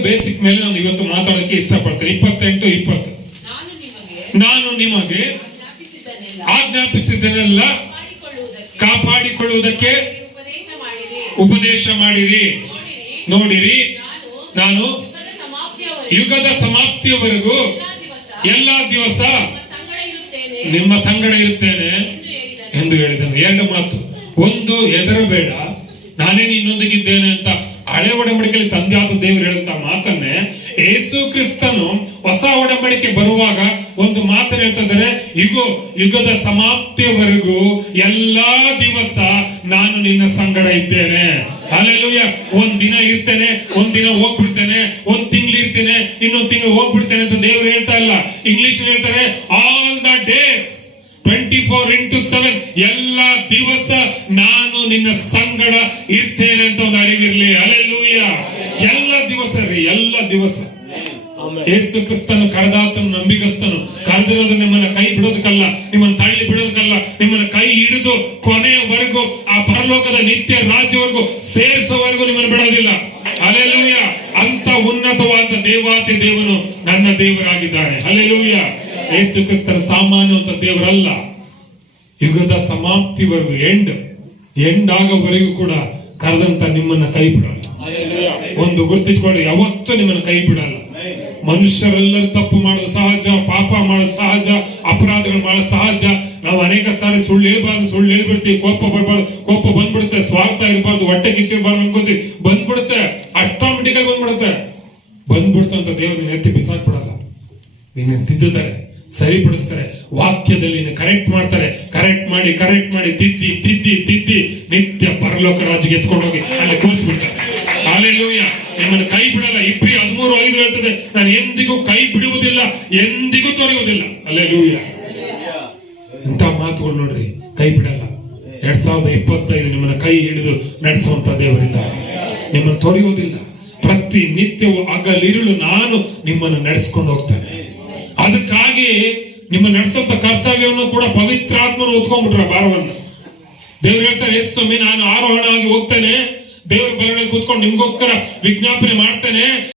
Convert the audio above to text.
Basic ಮೇಲೆ ನಾನು ಇವತ್ತು ಮಾತಾಡೋಕೆ ಇಷ್ಟಪಡ್ತೇನೆ. ಇಪ್ಪತ್ತೆಂಟು ಇಪ್ಪತ್ತು. ನಾನು ನಿಮಗೆ ನಾನು ನಿಮಗೆ ಆಜ್ಞಾಪಿಸಿದ್ದನ್ನೆಲ್ಲ ಕಾಪಾಡಿಕೊಳ್ಳುವುದಕ್ಕೆ ಉಪದೇಶ ಮಾಡಿರಿ. ನೋಡಿರಿ. ನಾನು ಯುಗದ ಸಮಾಪ್ತಿಯವರೆಗೂ ಎಲ್ಲ ದಿವಸ ನಿಮ್ಮ ಸಂಗಡ ಇರುತ್ತೇನೆ ಎಂದು ಹೇಳಿದನು. ಎಂದು ಹೇಳಿದನು ಎರಡು ಮಾತು. ಒಂದು ಹೆದರಬೇಡ. ನಾನೇ ನಿನ್ನೊಂದಿಗಿದ್ದೇನೆ ಅಂತ ಹಳೆ ಒಡಂಬಡಿಕೆಯಲ್ಲಿ ತಂದೆಯಾದ ದೇವರು ಹೇಳುವಂತ ಮಾತನ್ನೇ, ಏಸು ಕ್ರಿಸ್ತನು ಹೊಸ ಒಡಂಬಡಿಕೆ ಬರುವಾಗ ಒಂದು ಮಾತನ್ನು ಹೇಳ್ತಂದ್ರೆ ಇಗೋ, ಯುಗದ ಸಮಾಪ್ತಿಯವರೆಗೂ ಎಲ್ಲಾ ದಿವಸ ನಾನು ನಿನ್ನ ಸಂಗಡ ಇದ್ದೇನೆ. ಅಲ್ಲೆಲ್ಲೂಯ ಒಂದ್ ದಿನ ಇರ್ತೇನೆ, ಒಂದ್ ದಿನ ಹೋಗ್ಬಿಡ್ತೇನೆ, ಒಂದ್ ತಿಂಗಳು ಇರ್ತೇನೆ, ಇನ್ನೊಂದ್ ತಿಂಗಳು ಹೋಗ್ಬಿಡ್ತೇನೆ ಅಂತ ದೇವರು ಹೇಳ್ತಾ ಇಲ್ಲ. ಇಂಗ್ಲಿಷ್ ಹೇಳ್ತಾರೆ all the days twenty four into seven ಎಲ್ಲ ದಿವಸ ನಾನು ನಿನ್ನ ಸಂಗಡ ಇರ್ತೇನೆ ಅಂತ ಒಂದು ಅರಿವಿರ್ಲಿ. ಅಲೆಲೂಯ ಎಲ್ಲ ದಿವಸ ರೀ ಎಲ್ಲ ದಿವಸ. ಯೇಸು ಕ್ರಿಸ್ತನು ಕರೆದಾತನು ನಂಬಿಗಸ್ತನು. ಕರೆದಿರೋದು ನಿಮ್ಮನ್ನ ಕೈ ಬಿಡೋದಕ್ಕಲ್ಲ ನಿಮ್ಮನ್ನ ತಳ್ಳಿ ಬಿಡೋದಕ್ಕಲ್ಲ ನಿಮ್ಮನ್ನ ಕೈ ಹಿಡಿದು ಕೊನೆಯವರೆಗೂ ಆ ಪರಲೋಕದ ನಿತ್ಯ ರಾಜ್ಯವರೆಗೂ ಸೇರಿಸುವವರೆಗೂ ನಿಮ್ಮನ್ನು ಬಿಡೋದಿಲ್ಲ. ಅಲೆಲೂಯ ಅಂತ ಉನ್ನತವಾದ ದೇವಾತಿ ದೇವನು ನನ್ನ ದೇವರಾಗಿದ್ದಾನೆ. ಅಲೆಲೂಯ ಯೇಸು ಕ್ರಿಸ್ತನ ಸಾಮಾನ್ಯವಂತ ದೇವರಲ್ಲ ಯುಗದ ಸಮಾಪ್ತಿವರೆಗೂ ಎಂಡ್ ಎಂಡ್ ಆಗೋವರೆಗೂ ಕೂಡ ಕರೆದಂತ ನಿಮ್ಮನ್ನ ಕೈ ಬಿಡಲ್ಲ. ಒಂದು ಗುರುತಿಟ್ಕೊಂಡು ಯಾವತ್ತೂ ನಿಮ್ಮನ್ನ ಕೈ ಬಿಡಲ್ಲ. ಮನುಷ್ಯರೆಲ್ಲರೂ ತಪ್ಪು ಮಾಡೋದು ಸಹಜ ಪಾಪ ಮಾಡೋದು ಸಹಜ ಅಪರಾಧಗಳು ಮಾಡೋದು ಸಹಜ. ನಾವು ಅನೇಕ ಸಾರಿ ಸುಳ್ಳು ಹೇಳ್ಬಾರ್ದು ಸುಳ್ಳು ಹೇಳ್ಬಿಡ್ತೀವಿ. ಕೋಪ ಬರಬಾರ್ದು ಕೋಪ ಬಂದ್ಬಿಡುತ್ತೆ. ಸ್ವಾರ್ಥ ಇರಬಾರ್ದು ಹೊಟ್ಟೆ ಕಿಚ್ಚಿರಬಾರ್ದು ಅನ್ಕೋತೀವಿ. ಬಂದ್ಬಿಡುತ್ತೆ. ಆಟೋಮೆಟಿಕ್ ಆಗಿ ಬಂದ್ಬಿಡುತ್ತೆ ಬಂದ್ಬಿಡ್ತು ಅಂತ ನೆತ್ತಿ ನಿನ್ನ ಎತ್ತಿ ಬಿಸಾಕ್ಬಿಡಲ್ಲ. ನೀನ್ ತಿದ್ದುತ್ತಾರೆ ಸರಿಪಡಿಸ್ತಾರೆ. ವಾಕ್ಯದಲ್ಲಿ ಕರೆಕ್ಟ್ ಮಾಡ್ತಾರೆ. ಕರೆಕ್ಟ್ ಮಾಡಿ ಕರೆಕ್ಟ್ ಮಾಡಿ, ತಿದ್ದಿ ತಿದ್ದಿ ತಿದ್ದಿ ನಿತ್ಯ ಪರಲೋಕ ರಾಜ್ಯಕ್ಕೆ ಎತ್ಕೊಂಡು ಹೋಗಿ ಅಲ್ಲಿ ಕೂರಿಸ್ಬಿಡ್ತಾರೆ. ಹಾಲೆಲೂಯ ನಿಮ್ಮನ್ನು ಕೈ ಬಿಡಲ್ಲ. ಇಬ್ರಿ ಹದಿಮೂರು ಐದು ಹೇಳ್ತದೆ. ನಾನು ಎಂದಿಗೂ ಕೈ ಬಿಡುವುದಿಲ್ಲ, ಎಂದಿಗೂ ತೊರೆಯುವುದಿಲ್ಲ. ಅಲ್ಲೇ ಲೂಯ ಇಂಥ ಮಾತುಗಳು ನೋಡ್ರಿ, ಕೈ ಬಿಡಲ್ಲ. ಎರಡ್ ಸಾವಿರದ ಇಪ್ಪತ್ತೈದು ನಿಮ್ಮನ್ನ ಕೈ ಹಿಡಿದು ನಡೆಸುವಂತ ದೇವರಿಂದ. ನಿಮ್ಮನ್ನು ತೊರೆಯುವುದಿಲ್ಲ. ಪ್ರತಿ ನಿತ್ಯವೂ ಅಗಲಿರುಳು ನಾನು ನಿಮ್ಮನ್ನು ನಡೆಸ್ಕೊಂಡು ಹೋಗ್ತೇನೆ. ಅದಕ್ಕಾಗಿ ನಿಮ್ಮ ನಡೆಸಂತ ಕರ್ತವ್ಯವನ್ನು ಕೂಡ ಪವಿತ್ರಾತ್ಮನು ಹೊತ್ಕೊಂಡ್ಬಿಟ್ರ ಭಾರವನ್ನ. ದೇವ್ರು ಹೇಳ್ತಾರೆ ಎಸ್ ಸ್ವಾಮಿ, ನಾನು ಆರೋಹಣ ಆಗಿ ಹೋಗ್ತೇನೆ. ದೇವ್ರ ಬಲಗಡೆ ಕೂತ್ಕೊಂಡು ನಿಮ್ಗೋಸ್ಕರ ವಿಜ್ಞಾಪನೆ ಮಾಡ್ತೇನೆ.